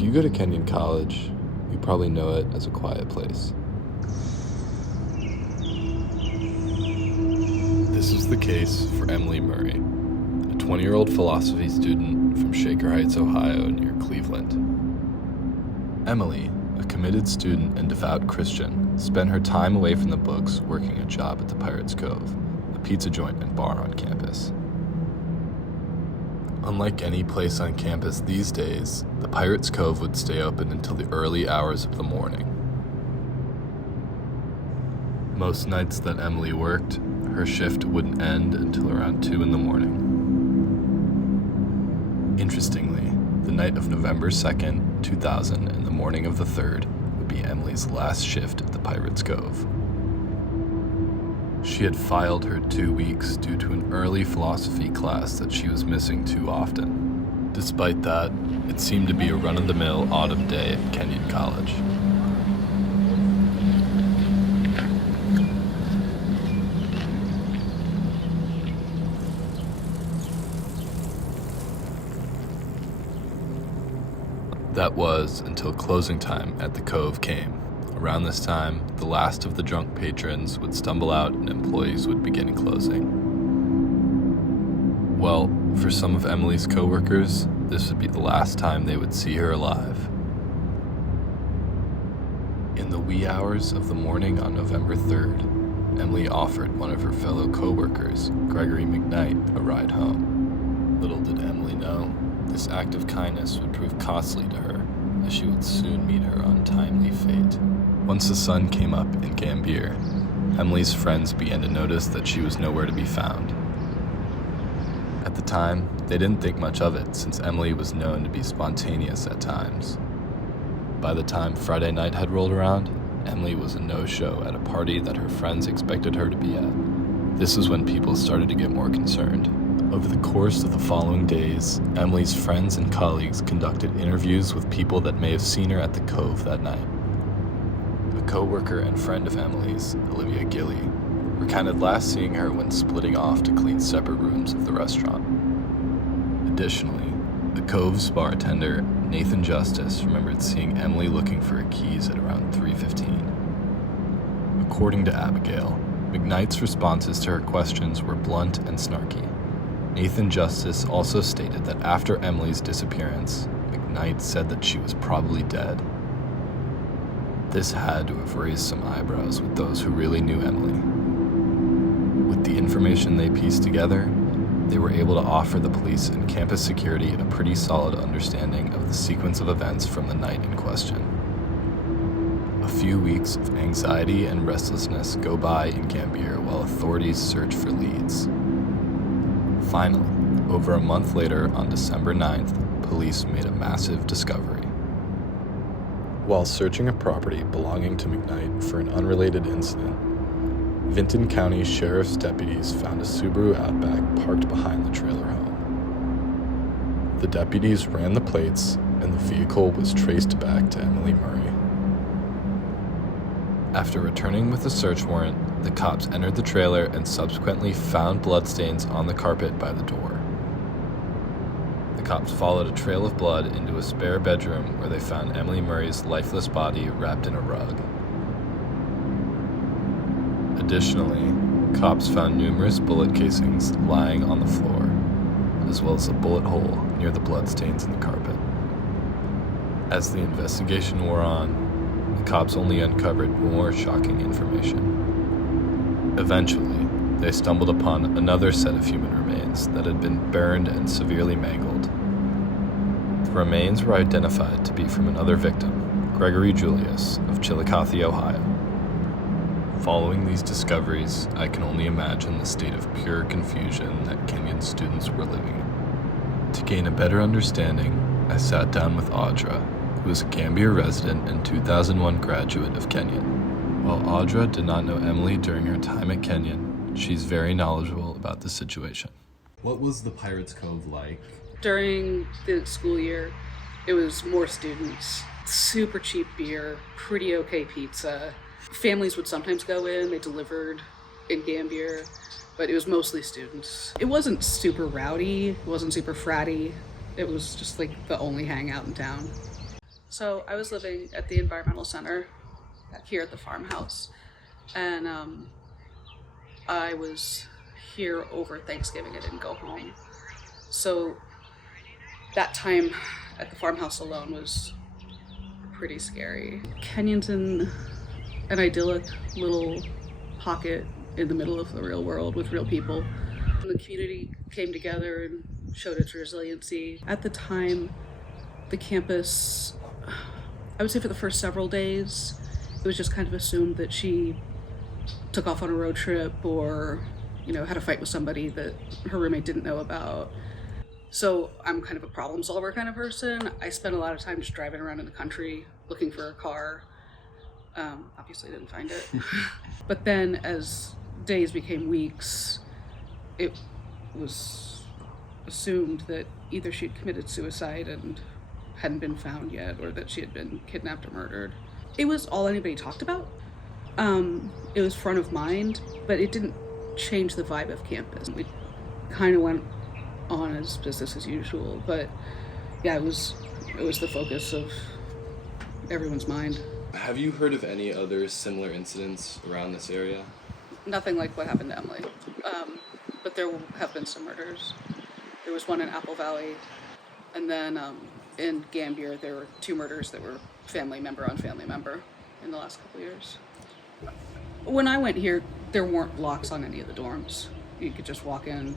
If you go to Kenyon College, you probably know it as a quiet place. This is the case for Emily Murray, a 20-year-old philosophy student from Shaker Heights, Ohio, near Cleveland. Emily, a committed student and devout Christian, spent her time away from the books working a job at the Pirates Cove, a pizza joint and bar on campus. Unlike any place on campus these days, the Pirates Cove would stay open until the early hours of the morning. Most nights that Emily worked, her shift wouldn't end until around 2 in the morning. Interestingly, the night of November 2nd, 2000, and the morning of the 3rd would be Emily's last shift at the Pirates Cove. She had filed her 2 weeks due to an early philosophy class that she was missing too often. Despite that, it seemed to be a run-of-the-mill autumn day at Kenyon College. That was until closing time at the Cove came. Around this time, the last of the drunk patrons would stumble out and employees would begin closing. Well, for some of Emily's coworkers, this would be the last time they would see her alive. In the wee hours of the morning on November 3rd, Emily offered one of her fellow coworkers, Gregory McKnight, a ride home. Little did Emily know, this act of kindness would prove costly to her, as she would soon meet her untimely fate. Once the sun came up in Gambier, Emily's friends began to notice that she was nowhere to be found. At the time, they didn't think much of it since Emily was known to be spontaneous at times. By the time Friday night had rolled around, Emily was a no-show at a party that her friends expected her to be at. This is when people started to get more concerned. Over the course of the following days, Emily's friends and colleagues conducted interviews with people that may have seen her at the Cove that night. A co-worker and friend of Emily's, Olivia Gilly, recounted last seeing her when splitting off to clean separate rooms of the restaurant. Additionally, the Cove's bartender, Nathan Justice, remembered seeing Emily looking for her keys at around 3:15. According to Abigail, McKnight's responses to her questions were blunt and snarky. Nathan Justice also stated that after Emily's disappearance, McKnight said that she was probably dead. This had to have raised some eyebrows with those who really knew Emily. With the information they pieced together, they were able to offer the police and campus security a pretty solid understanding of the sequence of events from the night in question. A few weeks of anxiety and restlessness go by in Gambier while authorities search for leads. Finally, over a month later, on December 9th, police made a massive discovery. While searching a property belonging to McKnight for an unrelated incident, Vinton County Sheriff's deputies found a Subaru Outback parked behind the trailer home. The deputies ran the plates, and the vehicle was traced back to Emily Murray. After returning with a search warrant, the cops entered the trailer and subsequently found bloodstains on the carpet by the door. The cops followed a trail of blood into a spare bedroom where they found Emily Murray's lifeless body wrapped in a rug. Additionally, cops found numerous bullet casings lying on the floor, as well as a bullet hole near the bloodstains in the carpet. As the investigation wore on, the cops only uncovered more shocking information. Eventually, they stumbled upon another set of human remains that had been burned and severely mangled. The remains were identified to be from another victim, Gregory Julius of Chillicothe, Ohio. Following these discoveries, I can only imagine the state of pure confusion that Kenyon students were living in. To gain a better understanding, I sat down with Audra, who is a Gambier resident and 2001 graduate of Kenyon. While Audra did not know Emily during her time at Kenyon, she's very knowledgeable about the situation. What was the Pirates Cove like? During the school year, it was more students, super cheap beer, pretty okay pizza. Families would sometimes go in, they delivered in Gambier, but it was mostly students. It wasn't super rowdy, it wasn't super fratty. It was just like the only hangout in town. So I was living at the environmental center here at the farmhouse, and I was here over Thanksgiving. I didn't go home. So that time at the farmhouse alone was pretty scary. Kenyon's in an idyllic little pocket in the middle of the real world with real people. The community came together and showed its resiliency. At the time, the campus, I would say for the first several days, it was just kind of assumed that she took off on a road trip or, had a fight with somebody that her roommate didn't know about. So I'm kind of a problem solver kind of person. I spent a lot of time just driving around in the country looking for a car. Obviously didn't find it. But then as days became weeks, it was assumed that either she'd committed suicide and hadn't been found yet, or that she had been kidnapped or murdered. It was all anybody talked about. It was front of mind, but it didn't change the vibe of campus. We kind of went on as business as usual, but yeah, it was the focus of everyone's mind. Have you heard of any other similar incidents around this area? Nothing like what happened to Emily, but there have been some murders. There was one in Apple Valley, and then in Gambier there were 2 murders that were family member on family member in the last couple of years. When I went here, there weren't locks on any of the dorms. You could just walk in.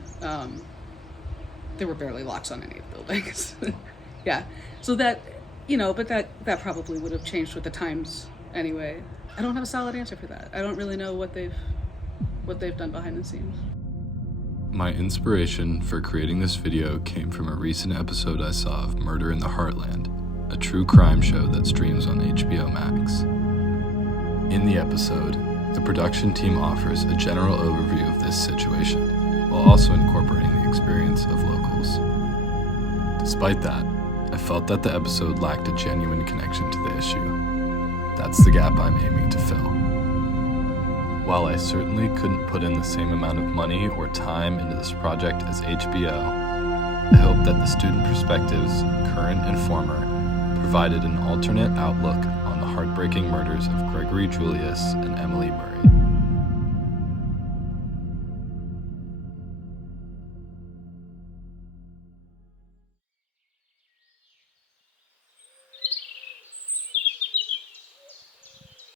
There were barely locks on any of the buildings. Yeah, so that, but that probably would have changed with the times anyway. I don't have a solid answer for that. I don't really know what they've done behind the scenes. My inspiration for creating this video came from a recent episode I saw of Murder in the Heartland, a true crime show that streams on HBO Max. In the episode, the production team offers a general overview of this situation, while also incorporating the experience of locals. Despite that, I felt that the episode lacked a genuine connection to the issue. That's the gap I'm aiming to fill. While I certainly couldn't put in the same amount of money or time into this project as HBO, I hope that the student perspectives, current and former, provided an alternate outlook on the heartbreaking murders of Gregory Julius and Emily Murray.